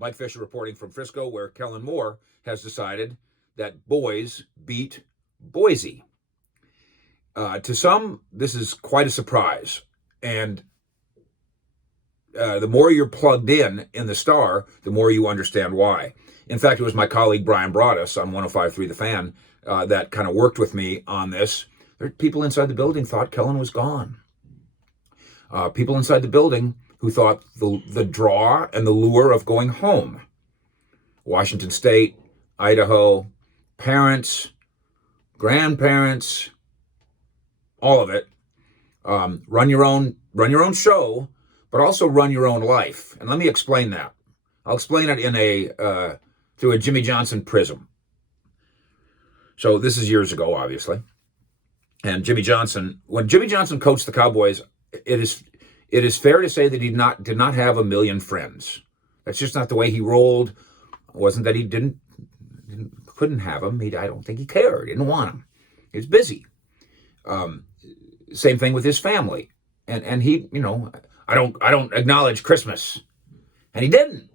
Mike Fisher reporting from Frisco, where Kellen Moore has decided that boys beat Boise. To some, this is quite a surprise. And the more you're plugged in the Star, the more you understand why. In fact, it was my colleague Brian Broaddus on 105.3 The Fan that kind of worked with me on this. People inside the building thought Kellen was gone. People inside the building who thought the draw and the lure of going home. Washington State, Idaho, parents, grandparents, all of it. Run your own show, but also run your own life. And let me explain that. I'll explain it in through a Jimmy Johnson prism. So this is years ago, obviously. And when Jimmy Johnson coached the Cowboys, it is fair to say that he did not have a million friends. That's just not the way he rolled. It wasn't that he couldn't have them. I don't think he cared. He didn't want them. He was busy. Same thing with his family. And he, I don't acknowledge Christmas. And he didn't,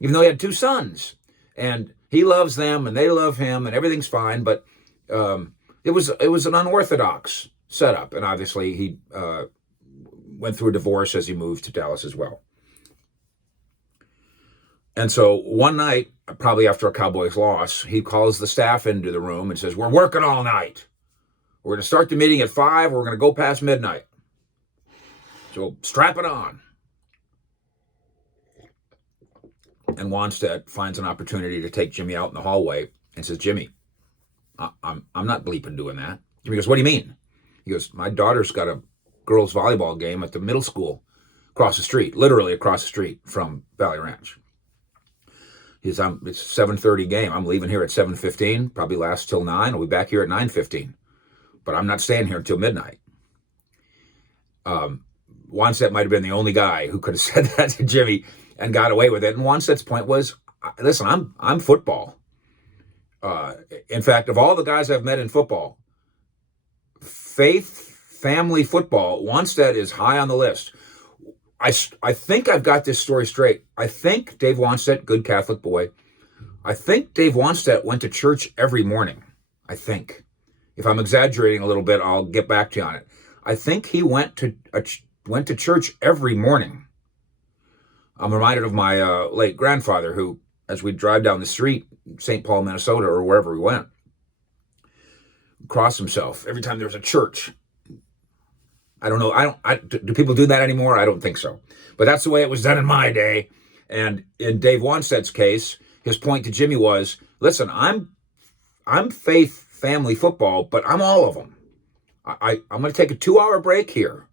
even though he had two sons. And he loves them and they love him and everything's fine. But it was an unorthodox setup. And obviously he went through a divorce as he moved to Dallas as well. And so one night, probably after a Cowboys loss, he calls the staff into the room and says, "We're working all night. We're going to start the meeting at 5. We're going to go past midnight. So strap it on." And Wanstead finds an opportunity to take Jimmy out in the hallway and says, "Jimmy, I'm not bleeping doing that." Jimmy goes, "What do you mean?" He goes, "My daughter's got a girls' volleyball game at the middle school across the street, literally across the street from Valley Ranch." He says, "It's a 7:30 game. I'm leaving here at 7:15, probably lasts till 9. I'll be back here at 9:15. But I'm not staying here until midnight." Wanstead might have been the only guy who could have said that to Jimmy and got away with it. And Wanstead's point was, listen, I'm football. In fact, of all the guys I've met in football, family football, Wanstead is high on the list. I think I've got this story straight. I think Dave Wanstead, good Catholic boy, I think Dave Wanstead went to church every morning. I think. If I'm exaggerating a little bit, I'll get back to you on it. I think he went to church every morning. I'm reminded of my late grandfather who, as we drive down the street, St. Paul, Minnesota, or wherever we went, crossed himself every time there was a church. I don't know. Do people do that anymore? I don't think so. But that's the way it was done in my day. And in Dave Wanstead's case, his point to Jimmy was, listen, I'm faith family football, but I'm all of them. I'm going to take a 2-hour break here.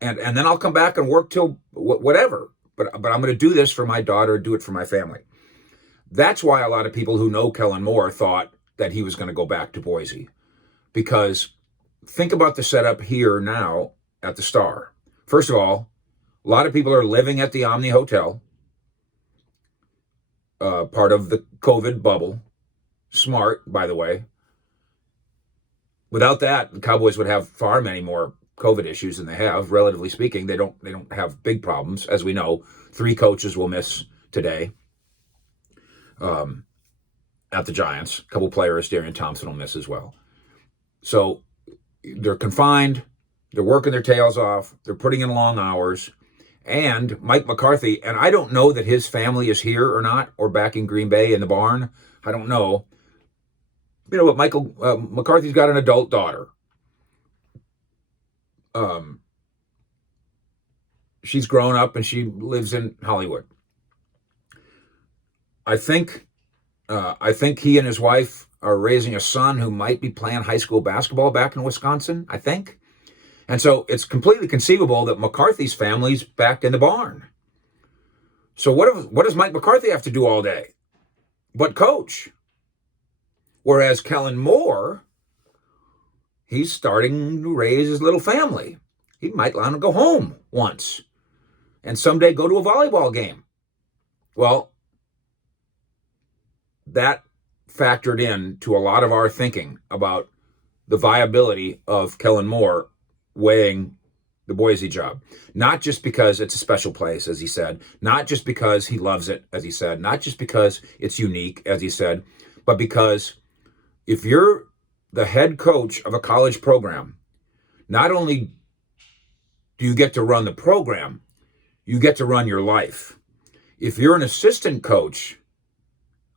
And then I'll come back and work till whatever. But I'm going to do this for my daughter, do it for my family. That's why a lot of people who know Kellen Moore thought that he was going to go back to Boise. Because think about the setup here now at the Star. First of all, a lot of people are living at the Omni Hotel, part of the COVID bubble. Smart, by the way. Without that, the Cowboys would have far many more COVID issues than they have. Relatively speaking, they don't have big problems. As we know, 3 coaches will miss today at the Giants. A couple players, Darian Thompson will miss as well. So they're confined. They're working their tails off. They're putting in long hours. And Mike McCarthy, and I don't know that his family is here or not, or back in Green Bay in the barn. I don't know. You know what, McCarthy's got an adult daughter. She's grown up and she lives in Hollywood. I think he and his wife are raising a son who might be playing high school basketball back in Wisconsin, I think. And so it's completely conceivable that McCarthy's family's back in the barn. So what does Mike McCarthy have to do all day but coach? Whereas Kellen Moore, he's starting to raise his little family. He might want to go home once and someday go to a volleyball game. Well, that factored in to a lot of our thinking about the viability of Kellen Moore weighing the Boise job. Not just because it's a special place, as he said, not just because he loves it, as he said, not just because it's unique, as he said, but because if you're the head coach of a college program, not only do you get to run the program, you get to run your life. If you're an assistant coach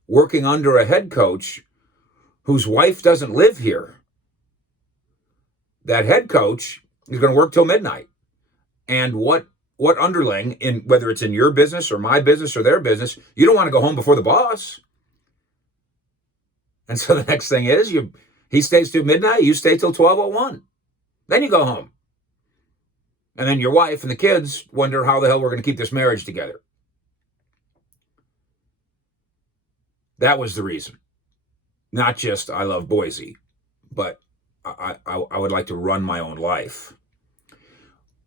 working under a head coach whose wife doesn't live here, that head coach is going to work till midnight. And what underling, in whether it's in your business or my business or their business, you don't want to go home before the boss. And so the next thing is he stays till midnight, you stay till 12:01. Then you go home. And then your wife and the kids wonder how the hell we're going to keep this marriage together. That was the reason. Not just I love Boise, but I would like to run my own life.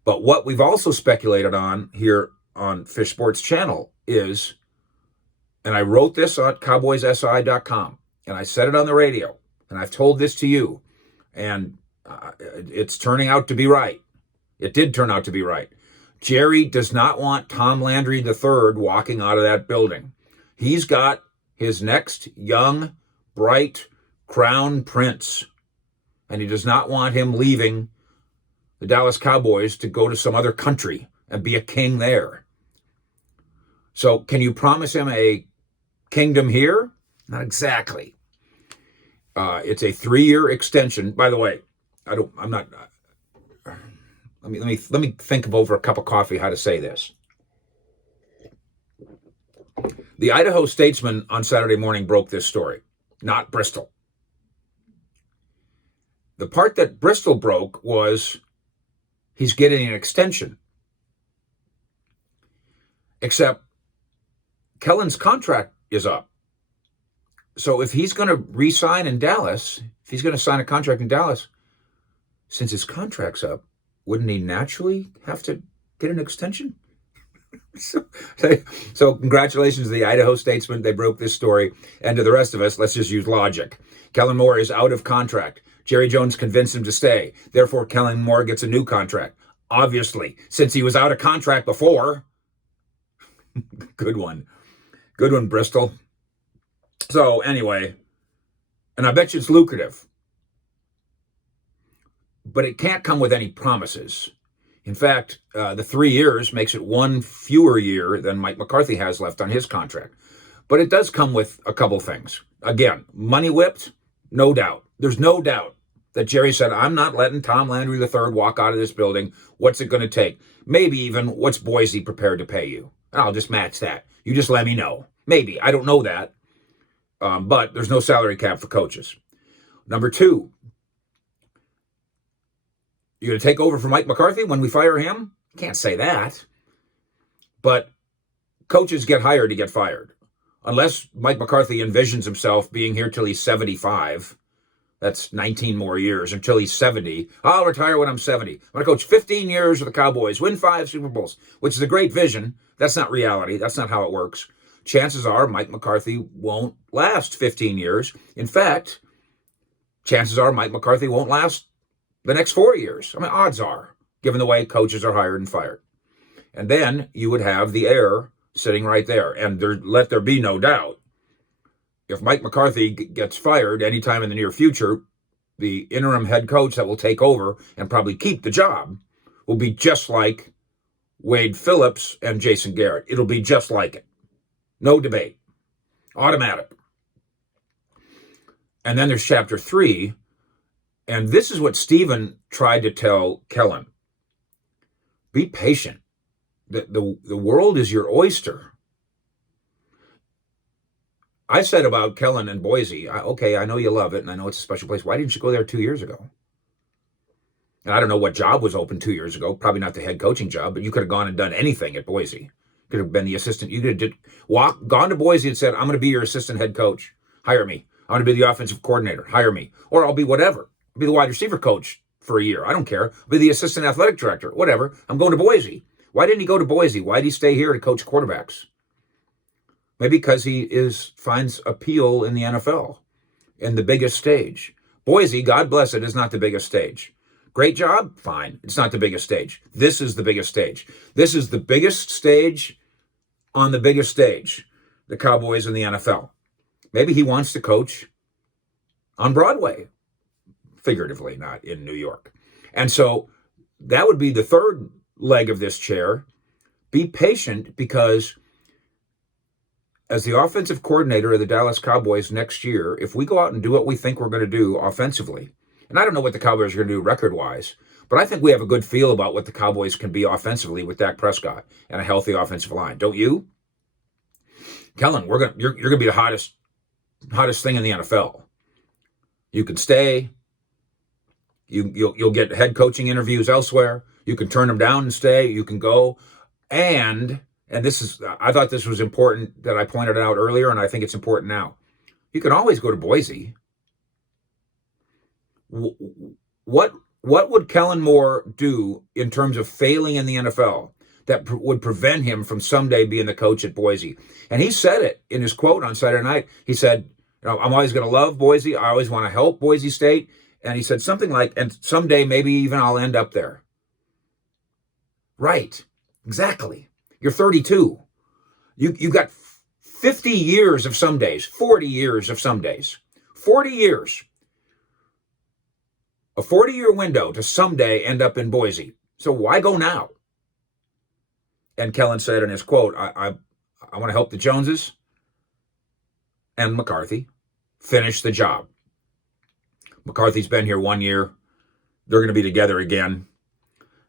But what we've also speculated on here on Fish Sports Channel is, and I wrote this on cowboyssi.com, and I said it on the radio, and I've told this to you, and it's turning out to be right. It did turn out to be right. Jerry does not want Tom Landry III walking out of that building. He's got his next young, bright crown prince, and he does not want him leaving the Dallas Cowboys to go to some other country and be a king there. So can you promise him a kingdom here? Not exactly. It's a 3-year extension. By the way, let me think of over a cup of coffee how to say this. The Idaho Statesman on Saturday morning broke this story, not Bristol. The part that Bristol broke was he's getting an extension. Except Kellen's contract is up. So if he's going to re-sign in Dallas, if he's going to sign a contract in Dallas, since his contract's up, wouldn't he naturally have to get an extension? So congratulations to the Idaho Statesman. They broke this story. And to the rest of us, let's just use logic. Kellen Moore is out of contract. Jerry Jones convinced him to stay. Therefore, Kellen Moore gets a new contract. Obviously, since he was out of contract before. Good one. Good one, Bristol. So anyway, and I bet you it's lucrative. But it can't come with any promises. In fact, the 3 years makes it one fewer year than Mike McCarthy has left on his contract. But it does come with a couple things. Again, money whipped, no doubt. There's no doubt that Jerry said, I'm not letting Tom Landry III walk out of this building. What's it going to take? Maybe even what's Boise prepared to pay you? I'll just match that. You just let me know. Maybe. I don't know that. But there's no salary cap for coaches. Number two, you're going to take over for Mike McCarthy when we fire him? Can't say that. But coaches get hired to get fired. Unless Mike McCarthy envisions himself being here till he's 75. That's 19 more years until he's 70. I'll retire when I'm 70. I'm going to coach 15 years with the Cowboys, win 5 Super Bowls, which is a great vision. That's not reality. That's not how it works. Chances are Mike McCarthy won't last 15 years. In fact, chances are Mike McCarthy won't last the next 4 years. I mean, odds are, given the way coaches are hired and fired. And then you would have the heir sitting right there. And let there be no doubt, if Mike McCarthy gets fired anytime in the near future, the interim head coach that will take over and probably keep the job will be just like Wade Phillips and Jason Garrett. It'll be just like it. No debate. Automatic. And then there's chapter 3. And this is what Stephen tried to tell Kellen. Be patient. The world is your oyster. I said about Kellen and Boise, okay, I know you love it, and I know it's a special place. Why didn't you go there 2 years ago? And I don't know what job was open 2 years ago. Probably not the head coaching job, but you could have gone and done anything at Boise. Could have been the assistant. You could have gone to Boise and said, I'm going to be your assistant head coach. Hire me. I'm going to be the offensive coordinator. Hire me. Or I'll be whatever. I'll be the wide receiver coach for a year. I don't care. I'll be the assistant athletic director. Whatever. I'm going to Boise. Why didn't he go to Boise? Why did he stay here to coach quarterbacks? Maybe because he finds appeal in the NFL, in the biggest stage. Boise, God bless it, is not the biggest stage. Great job? Fine. It's not the biggest stage. This is the biggest stage. This is the biggest stage on the biggest stage, the Cowboys and the NFL. Maybe he wants to coach on Broadway, figuratively, not in New York. And so that would be the third leg of this chair. Be patient, because as the offensive coordinator of the Dallas Cowboys next year, if we go out and do what we think we're going to do offensively, and I don't know what the Cowboys are going to do record-wise, but I think we have a good feel about what the Cowboys can be offensively with Dak Prescott and a healthy offensive line. Don't you? Kellen, you're going to be the hottest thing in the NFL. You can stay. You'll get head coaching interviews elsewhere. You can turn them down and stay. You can go. And this is, I thought this was important that I pointed it out earlier, and I think it's important now. You can always go to Boise. What would Kellen Moore do in terms of failing in the NFL that would prevent him from someday being the coach at Boise? And he said it in his quote on Saturday night. He said, I'm always going to love Boise. I always want to help Boise State. And he said something like, and someday maybe even I'll end up there. Right. Exactly. You're 32. You've got 50 years of some days, 40 years of some days, 40 years. A 40-year window to someday end up in Boise. So why go now? And Kellen said in his quote, I want to help the Joneses and McCarthy finish the job. McCarthy's been here 1 year. They're going to be together again.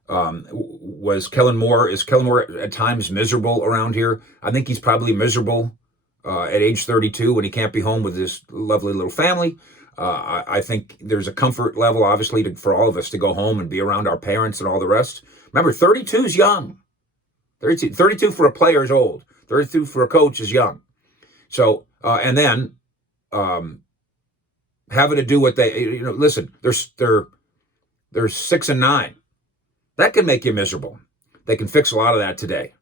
Is Kellen Moore at times miserable around here? I think he's probably miserable at age 32 when he can't be home with his lovely little family. I think there's a comfort level, obviously, for all of us to go home and be around our parents and all the rest. Remember, 32 is young. 32 for a player is old. 32 for a coach is young. So, and then having to do what they, listen, they're 6 and 9. That can make you miserable. They can fix a lot of that today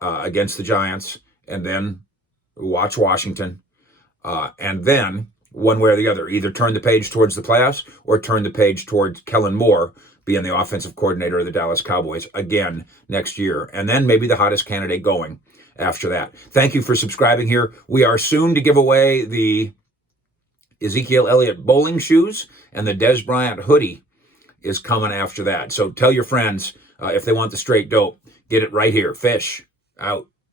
against the Giants, and then watch Washington, and then one way or the other, either turn the page towards the playoffs or turn the page towards Kellen Moore being the offensive coordinator of the Dallas Cowboys again next year. And then maybe the hottest candidate going after that. Thank you for subscribing here. We are soon to give away the Ezekiel Elliott bowling shoes, and the Des Bryant hoodie is coming after that. So tell your friends if they want the straight dope, get it right here. Fish out.